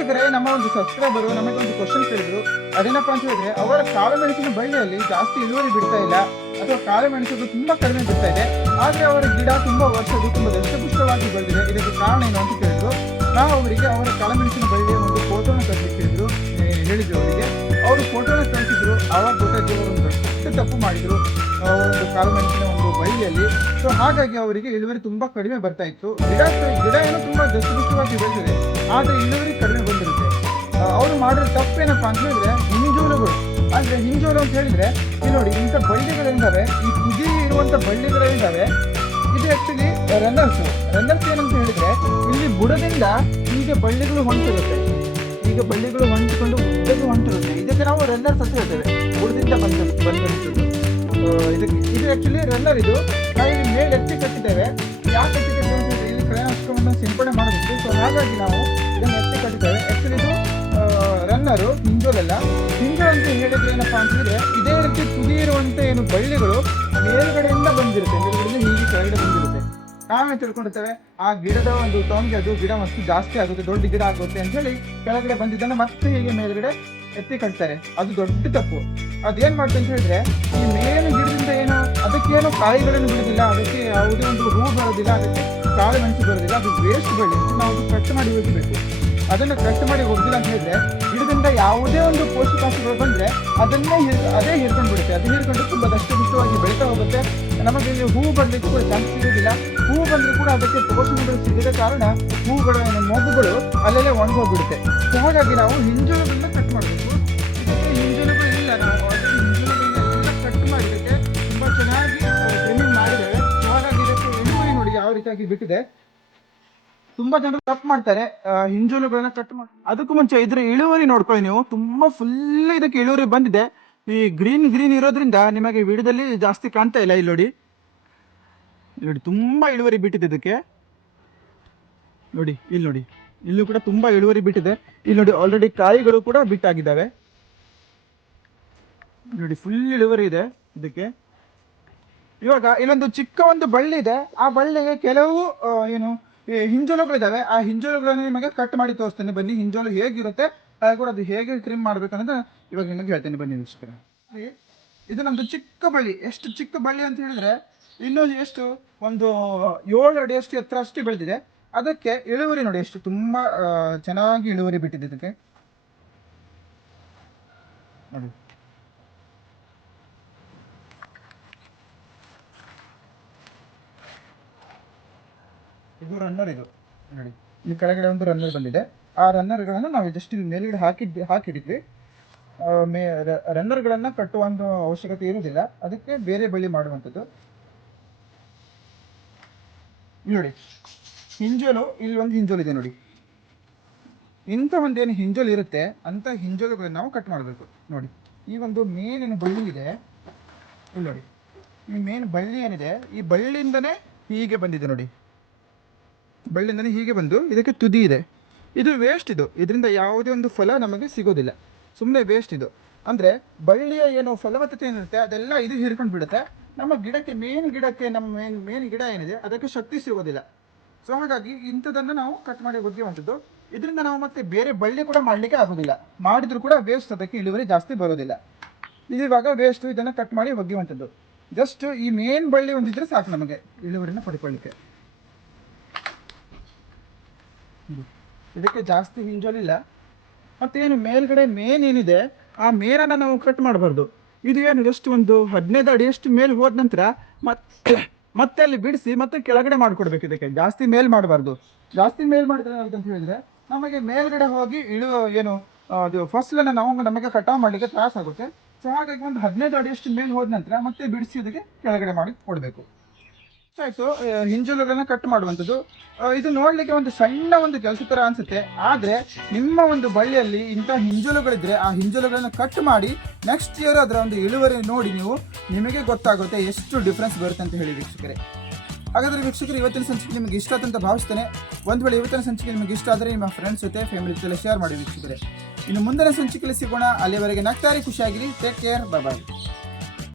ವೀಕ್ಷಕರೇ ನಮ್ಮ ಒಂದು ಸಬ್ಸ್ಕ್ರೈಬರು ನಮಗೆ ಒಂದು ಕ್ವಶನ್ ಕೇಳಿದ್ರು. ಅದೇನಪ್ಪ ಅಂತ ಹೇಳಿದ್ರೆ, ಅವರ ಕಾಳುಮೆಣಸಿನ ಬಳ್ಳಿಯಲ್ಲಿ ಜಾಸ್ತಿ ಇಳುವರಿ ಬಿಡ್ತಾ ಇಲ್ಲ, ಅಥವಾ ಕಾಳುಮೆಣಸು ತುಂಬಾ ಕಡಿಮೆ ಬಿಡ್ತಾ ಇದೆ, ಆದ್ರೆ ಅವರ ಗಿಡ ತುಂಬಾ ವರ್ಷದ್ದು ತುಂಬಾ ದಷ್ಟಪುಷ್ಟವಾಗಿ ಬೆಳೆದಿದೆ. ಇದಕ್ಕೆ ಕಾರಣ ಏನು ಅಂತ ಕೇಳಿದ್ರು, ನಾವು ಅವರಿಗೆ ಅವರ ಕಾಳುಮೆಣಸಿನ ಬಳ್ಳಿಯ ಒಂದು ಫೋಟೋನ ಕಳಿಸಿದ್ರು ಹೇಳಿದ್ರು ಅವರಿಗೆ. ಅವರು ಫೋಟೋನ ಕಳಿಸಿದ್ರು ಅವಾಗ ಅವರು ಒಂದು ದೊಡ್ಡ ತಪ್ಪು ಮಾಡಿದ್ರು. ಒಂದು ಕಾಳುಮೆಣಸಿನ ಒಂದು ಬಳ್ಳಿಯಲ್ಲಿ. ಸೊ ಹಾಗಾಗಿ ಅವರಿಗೆ ಇಳುವರಿ ತುಂಬಾ ಕಡಿಮೆ ಬರ್ತಾ ಇತ್ತು. ಗಿಡ ಗಿಡ ಏನೋ ತುಂಬಾ ದಷ್ಟಪುಷ್ಟವಾಗಿ ಬೆಳೆದಿದೆ, ಆದ್ರೆ ಇಳುವರಿ ಕಡಿಮೆ ಅವರು ಮಾಡಿರೋ ತಪ್ಪೇನಪ್ಪ ಅಂತ ಹೇಳಿದ್ರೆ ಹಿಂಜೂರುಗಳು. ಅಂದ್ರೆ ಹಿಂಜೂರು ಅಂತ ಹೇಳಿದ್ರೆ, ಇಲ್ಲಿ ನೋಡಿ ಇಂಥ ಬಳ್ಳಿಗಳಿದ್ದಾವೆ, ಈ ತುದಿ ಇರುವಂತ ಬಳ್ಳಿಗಳಿದ್ದಾವೆ, ಇದು ಆಕ್ಚುಲಿ ರನ್ನರ್ಸ್ ರನ್ನರ್ಸ್ ಏನಂತ ಹೇಳಿದ್ರೆ, ಇಲ್ಲಿ ಬುಡದಿಂದ ಹೀಗೆ ಬಳ್ಳಿಗಳು ಹೊಂಟಿರುತ್ತೆ ಈಗ ಬಳ್ಳಿಗಳು ಹೊಂಟಿಕೊಂಡು ಉದ್ದಕ್ಕೆ ಹೊಂಟಿರುತ್ತೆ ಇದಕ್ಕೆ ನಾವು ರನ್ನರ್ಸ್ ಅಂತ ಹೇಳ್ತೇವೆ. ಬುಡದಿಂದ ಬಂದ ಬಂದಂಥದ್ದು. ಇದು ಆಕ್ಚುಲಿ ರನ್ನರ್ ಇದು. ನಾವು ಇಲ್ಲಿ ಮೇಲೆ ಎತ್ತಿ ಕಟ್ಟಿದ್ದೇವೆ. ಯಾಕೆ ಕಟ್ಟಿದ್ದೇವೆ ಇಲ್ಲಿ ಕಳೆನಾಶಕವನ್ನು ಸಿಂಪಡಣೆ ಮಾಡಬೇಕು ಸೊ ಹಾಗಾಗಿ ನಾವು ಇದನ್ನು ಎತ್ತಿ ಕಟ್ಟಿದ್ದೇವೆ. ಆಕ್ಚುಲಿ ಇದು ರನ್ನರು ಹಿಂಜೋಲಲ್ಲ ಹಿಂಜೋಲ್ ಅಂತ ಹೇಳಿದ್ರೆ ಏನಪ್ಪಾ ಅಂತ ಹೇಳಿದ್ರೆ ಇದೇ ರೀತಿ ತುದಿ ಏನು ಬಳ್ಳಿಗಳು ಮೇಲ್ಗಡೆಯಿಂದ ಬಂದಿರುತ್ತೆ. ಮೇಲ್ಗಡೆಯಿಂದ ಹೀಗೆ ಕೆಳಗಡೆ ಬಂದಿರುತ್ತೆ. ನಾವೇ ತಿಳ್ಕೊಂಡಿರ್ತೇವೆ? ಆ ಗಿಡದ ಒಂದು ಟೊಂಗೆ ಅದು ಗಿಡ ಮಸ್ತು ಜಾಸ್ತಿ ಆಗುತ್ತೆ, ದೊಡ್ಡ ಗಿಡ ಆಗುತ್ತೆ ಅಂತ ಹೇಳಿ ಕೆಳಗಡೆ ಬಂದಿದ್ದನ್ನು ಮತ್ತೆ ಹೀಗೆ ಮೇಲ್ಗಡೆ ಎತ್ತಿ ಕಟ್ತಾರೆ. ಅದು ದೊಡ್ಡ ತಪ್ಪು. ಅದೇನು ಮಾಡುತ್ತೆ ಅಂತ ಹೇಳಿದ್ರೆ, ಈ ಮೇಲಿನ ಗಿಡದಿಂದ ಏನು ಅದಕ್ಕೇನು ಕಾಯಿಗಳನ್ನು ಬಿಡುದಿಲ್ಲ, ಅದಕ್ಕೆ ಯಾವುದೇ ಒಂದು ಹೂ ಬರೋದಿಲ್ಲ, ಅದಕ್ಕೆ ಕಾಳು ಮೆಣಸು ಬರೋದಿಲ್ಲ, ಅದು ವೇಸ್ಟ್ ಬೆಳೆ ನಾವು ಕಟ್ ಮಾಡಿ ಹೋಗಬೇಕು. ಅದನ್ನು ಕಟ್ ಮಾಡಿ ಹೋಗಿಲ್ಲ ಅಂತ ಹೇಳಿದ್ರೆ ಗಿಡದಿಂದ ಯಾವುದೇ ಒಂದು ಪೋಷಕಾಂಶಗಳು ಬಂದರೆ ಅದನ್ನೇ ಅದೇ ಹಿಡ್ಕೊಂಡು ಬಿಡುತ್ತೆ ಅದು ಹಿಡ್ಕೊಂಡು ತುಂಬಾ ದಷ್ಟಪುಷ್ಟವಾಗಿ ಬೆಳೀತಾ ಹೋಗುತ್ತೆ. ನಮಗೆ ಇಲ್ಲಿ ಹೂವು ಬರಲಿಕ್ಕೆ ಕೂಡ ಚಾನ್ಸ್ ಸಿಗೋದಿಲ್ಲ. ಹೂವು ಬಂದರೂ ಕೂಡ ಅದಕ್ಕೆ ಪೋಷಣೆಗಳು ಸಿಗದ ಕಾರಣ ಹೂವುಗಳ ಮೊಗ್ಗುಗಳು ಅಲ್ಲೆಲ್ಲೇ ಒಣಗೋಗ್ಬಿಡುತ್ತೆ ಸೊ ಹಾಗಾಗಿ ನಾವು ಹಿಂಜೂಲಗಳನ್ನ ಕಟ್ ಮಾಡಬೇಕು. ಇದಕ್ಕೆ ಇಲ್ಲ. ನಾವು ಕಟ್ ತುಂಬಾ ಚೆನ್ನಾಗಿ ನೋಡಿ ಯಾವ ರೀತಿಯಾಗಿ ಬಿಟ್ಟಿದೆ. ತುಂಬಾ ಜನರು ಕಟ್ ಮಾಡ್ತಾರೆ. ಹಿಂಜೂಲುಗಳನ್ನ ಕಟ್ ಮಾಡಿ ಅದಕ್ಕೂ ಮುಂಚೆ ಇದ್ರ ಇಳುವರಿ ನೋಡ್ಕೊಳ್ಳಿ ನೀವು. ತುಂಬಾ ಫುಲ್ ಇದಕ್ಕೆ ಇಳುವರಿ ಬಂದಿದೆ. ಈ ಗ್ರೀನ್ ಗ್ರೀನ್ ಇರೋದ್ರಿಂದ ನಿಮಗೆ ವಿಡಿಯೋದಲ್ಲಿ ಜಾಸ್ತಿ ಕಾಣ್ತಾ ಇಲ್ಲ, ಇಲ್ಲಿ ನೋಡಿ. ನೋಡಿ, ತುಂಬಾ ಇಳುವರಿ ಬಿಟ್ಟಿದೆ ಇದಕ್ಕೆ. ನೋಡಿ, ಇಲ್ಲಿ ನೋಡಿ. ಇಲ್ಲೂ ಕೂಡ ತುಂಬಾ ಇಳುವರಿ ಬಿಟ್ಟಿದೆ. ಇಲ್ಲಿ ನೋಡಿ ಆಲ್ರೆಡಿ ಕಾಯಿಗಳು ಕೂಡ ಬಿಟ್ಟಾಗಿದ್ದಾವೆ. ನೋಡಿ ಫುಲ್ ಇಳುವರಿ ಇದೆ ಇದಕ್ಕೆ. ಇವಾಗ ಇಲ್ಲೊಂದು ಚಿಕ್ಕ ಒಂದು ಬಳ್ಳಿ ಇದೆ. ಆ ಬಳ್ಳಿಗೆ ಕೆಲವು ಏನು ಈ ಹಿಂಜೋಲುಗಳಿದಾವೆ ಆ ಹಿಂಜೋಲುಗಳನ್ನು ನಿಮಗೆ ಕಟ್ ಮಾಡಿ ತೋರಿಸ್ತೇನೆ. ಬನ್ನಿ ಹಿಂಜೋಲು ಹೇಗಿರುತ್ತೆ ಹಾಗೆ ಕೂಡ ಅದು ಹೇಗೆ ಟ್ರಿಮ್ ಮಾಡ್ಬೇಕನ್ನೋದು ಇವಾಗ ನಿಮಗೆ ಹೇಳ್ತೇನೆ. ಬನ್ನಿ ನೋಡಿ, ಇದು ನಮ್ಮದು ಚಿಕ್ಕ ಬಳ್ಳಿ. ಎಷ್ಟು ಚಿಕ್ಕ ಬಳ್ಳಿ ಅಂತ ಹೇಳಿದ್ರೆ ಇನ್ನೂ ಎಷ್ಟು ಒಂದು ಏಳು ಅಡಿಯಷ್ಟು ಎತ್ತರ ಅಷ್ಟು ಬೆಳೆದಿದೆ. ಅದಕ್ಕೆ ಇಳುವರಿ ನೋಡಿ ಎಷ್ಟು ತುಂಬಾ ಚೆನ್ನಾಗಿ ಇಳುವರಿ ಬಿಟ್ಟಿದೆ ಇದಕ್ಕೆ. ನೋಡಿ. ಇದು ರನ್ನರ್ ಇದು. ನೋಡಿ, ಇಲ್ಲಿ ಕೆಳಗಡೆ ಒಂದು ರನ್ನರ್ ಬಂದಿದೆ. ಆ ರನ್ನರ್ಗಳನ್ನು ನಾವು ಜಸ್ಟ್ ಇಲ್ಲಿ ಮೇಲ್ಗಡೆ ಹಾಕಿದ್ದು ಹಾಕಿಡಿದ್ವಿ ಮೇ ರನ್ನರ್ಗಳನ್ನು ಕಟ್ಟುವ ಒಂದು ಅವಶ್ಯಕತೆ ಇರುವುದಿಲ್ಲ. ಅದಕ್ಕೆ ಬೇರೆ ಬಳ್ಳಿ ಮಾಡುವಂಥದ್ದು. ನೋಡಿ, ಹಿಂಜೋಲು, ಇಲ್ಲಿ ಒಂದು ಹಿಂಜೋಲು ಇದೆ ನೋಡಿ. ಇಂಥ ಒಂದೇನು ಹಿಂಜೋಲು ಇರುತ್ತೆ ಅಂತ ಹಿಂಜೋಲುಗಳನ್ನು ನಾವು ಕಟ್ ಮಾಡಬೇಕು. ನೋಡಿ, ಈ ಒಂದು ಮೇನ್ ಏನು ಬಳ್ಳಿ ಇದೆ. ಇಲ್ಲಿ ನೋಡಿ, ಈ ಮೇನ್ ಬಳ್ಳಿ ಏನಿದೆ, ಈ ಬಳ್ಳಿಯಿಂದನೇ ಹೀಗೆ ಬಂದಿದೆ ನೋಡಿ. ಬಳ್ಳಿಯಿಂದನೇ ಹೀಗೆ ಬಂದು ಇದಕ್ಕೆ ತುದಿ ಇದೆ. ಇದು ವೇಸ್ಟ್ ಇದು. ಇದರಿಂದ ಯಾವುದೇ ಒಂದು ಫಲ ನಮಗೆ ಸಿಗೋದಿಲ್ಲ. ಸುಮ್ಮನೆ ವೇಸ್ಟ್ ಇದು. ಅಂದರೆ ಬಳ್ಳಿಯ ಏನು ಫಲವತ್ತತೆ ಏನಿರುತ್ತೆ, ಅದೆಲ್ಲ ಇದು ಹೀರ್ಕೊಂಡು ಬಿಡುತ್ತೆ. ನಮ್ಮ ಗಿಡಕ್ಕೆ ಮೇನ್ ಗಿಡಕ್ಕೆ ನಮ್ಮ ಮೇನ್ ಮೇನ್ ಗಿಡ ಏನಿದೆ, ಅದಕ್ಕೆ ಶಕ್ತಿ ಸಿಗೋದಿಲ್ಲ. ಸೊ ಹಾಗಾಗಿ ಇಂಥದನ್ನು ನಾವು ಕಟ್ ಮಾಡಿ ಒಗೆಯುವಂಥದ್ದು ಇದರಿಂದ ನಾವು ಮತ್ತೆ ಬೇರೆ ಬಳ್ಳಿ ಕೂಡ ಮಾಡಲಿಕ್ಕೆ ಆಗೋದಿಲ್ಲ. ಮಾಡಿದ್ರು ಕೂಡ ವೇಸ್ಟ್ ಅದಕ್ಕೆ ಇಳುವರಿ ಜಾಸ್ತಿ ಬರೋದಿಲ್ಲ. ಇವಾಗ ವೇಸ್ಟ್ ಇದನ್ನು ಕಟ್ ಮಾಡಿ ಬಗ್ಗಿವಂಥದ್ದು ಜಸ್ಟ್ ಈ ಮೇನ್ ಬಳ್ಳಿ ಒಂದಿದ್ರೆ ಸಾಕು ನಮಗೆ ಇಳುವರಿನ ಪಡ್ಕೊಳ್ಳಿಕ್ಕೆ ಇದು. ಇದಕ್ಕೆ ಜಾಸ್ತಿ ಹಿಂಜೋಲಿಲ್ಲ ಮತ್ತೇನು ಮೇಲ್ಗಡೆ ಮೇನ್ ಏನಿದೆ, ಆ ಮೇನನ್ನು ನಾವು ಕಟ್ ಮಾಡಬಾರ್ದು. ಇದು ಏನು ಎಷ್ಟು ಒಂದು ಹದಿನೈದು ಅಡಿಯಷ್ಟು ಮೇಲೆ ಹೋದ ನಂತರ ಮತ್ತೆ ಮತ್ತೆ ಅಲ್ಲಿ ಬಿಡಿಸಿ ಮತ್ತೆ ಕೆಳಗಡೆ ಮಾಡಿಕೊಡ್ಬೇಕು ಇದಕ್ಕೆ. ಜಾಸ್ತಿ ಮೇಲ್ ಮಾಡಬಾರ್ದು. ಜಾಸ್ತಿ ಮೇಲ್ ಮಾಡಿದ್ರೆ ಅಂತ ಹೇಳಿದ್ರೆ, ನಮಗೆ ಮೇಲ್ಗಡೆ ಹೋಗಿ ಇಳು, ಏನು ಅದು ಫಸಲನ್ನು ನಾವು ನಮಗೆ ಕಟಾವು ಮಾಡಲಿಕ್ಕೆ ತ್ರಾಸಾಗುತ್ತೆ. ಸೊ ಹಾಗಾಗಿ ಒಂದು ಹದಿನೈದು ಅಡಿಯಷ್ಟು ಮೇಲೆ ಹೋದ ನಂತರ ಮತ್ತೆ ಬಿಡಿಸಿ ಇದಕ್ಕೆ ಕೆಳಗಡೆ ಮಾಡಿ ಕೊಡಬೇಕು. ಆಯ್ತು ಹಿಂಜಲುಗಳನ್ನ ಕಟ್ ಮಾಡುವಂಥದ್ದು. ಇದು ನೋಡ್ಲಿಕ್ಕೆ ಒಂದು ಸಣ್ಣ ಒಂದು ಕೆಲಸ ತರ ಅನ್ಸುತ್ತೆ. ಆದ್ರೆ ನಿಮ್ಮ ಒಂದು ಬಳ್ಳಿಯಲ್ಲಿ ಇಂಥ ಹಿಂಜಲುಗಳಿದ್ರೆ ಆ ಹಿಂಜಲುಗಳನ್ನ ಕಟ್ ಮಾಡಿ ನೆಕ್ಸ್ಟ್ ಇಯರ್ ಅದರ ಒಂದು ಇಳುವರಿ ನೋಡಿ ನೀವು, ನಿಮಗೆ ಗೊತ್ತಾಗುತ್ತೆ ಎಷ್ಟು ಡಿಫ್ರೆನ್ಸ್ ಬರುತ್ತೆ ಅಂತ ಹೇಳಿ ವೀಕ್ಷಕರೇ. ಹಾಗಾದ್ರೆ ವೀಕ್ಷಕರು, ಇವತ್ತಿನ ಸಂಚಿಕೆ ನಿಮಗೆ ಇಷ್ಟ ಆದಂತ ಭಾವಿಸ್ತೇನೆ. ಒಂದು ವೇಳೆ ಇವತ್ತಿನ ಸಂಚಿಕೆ ನಿಮಗೆ ಇಷ್ಟ ಆದರೆ ನಿಮ್ಮ ಫ್ರೆಂಡ್ಸ್ ಜೊತೆ ಫ್ಯಾಮಿಲಿ ಜೊತೆ ಶೇರ್ ಮಾಡಿ ವೀಕ್ಷಕರೇ. ಇನ್ನು ಮುಂದಿನ ಸಂಚಿಕೆಯಲ್ಲಿ ಸಿಗೋಣ. ಅಲ್ಲಿವರೆಗೆ ನಗ್ತಾರೆ ಖುಷಿಯಾಗಿರಿ. Take care bye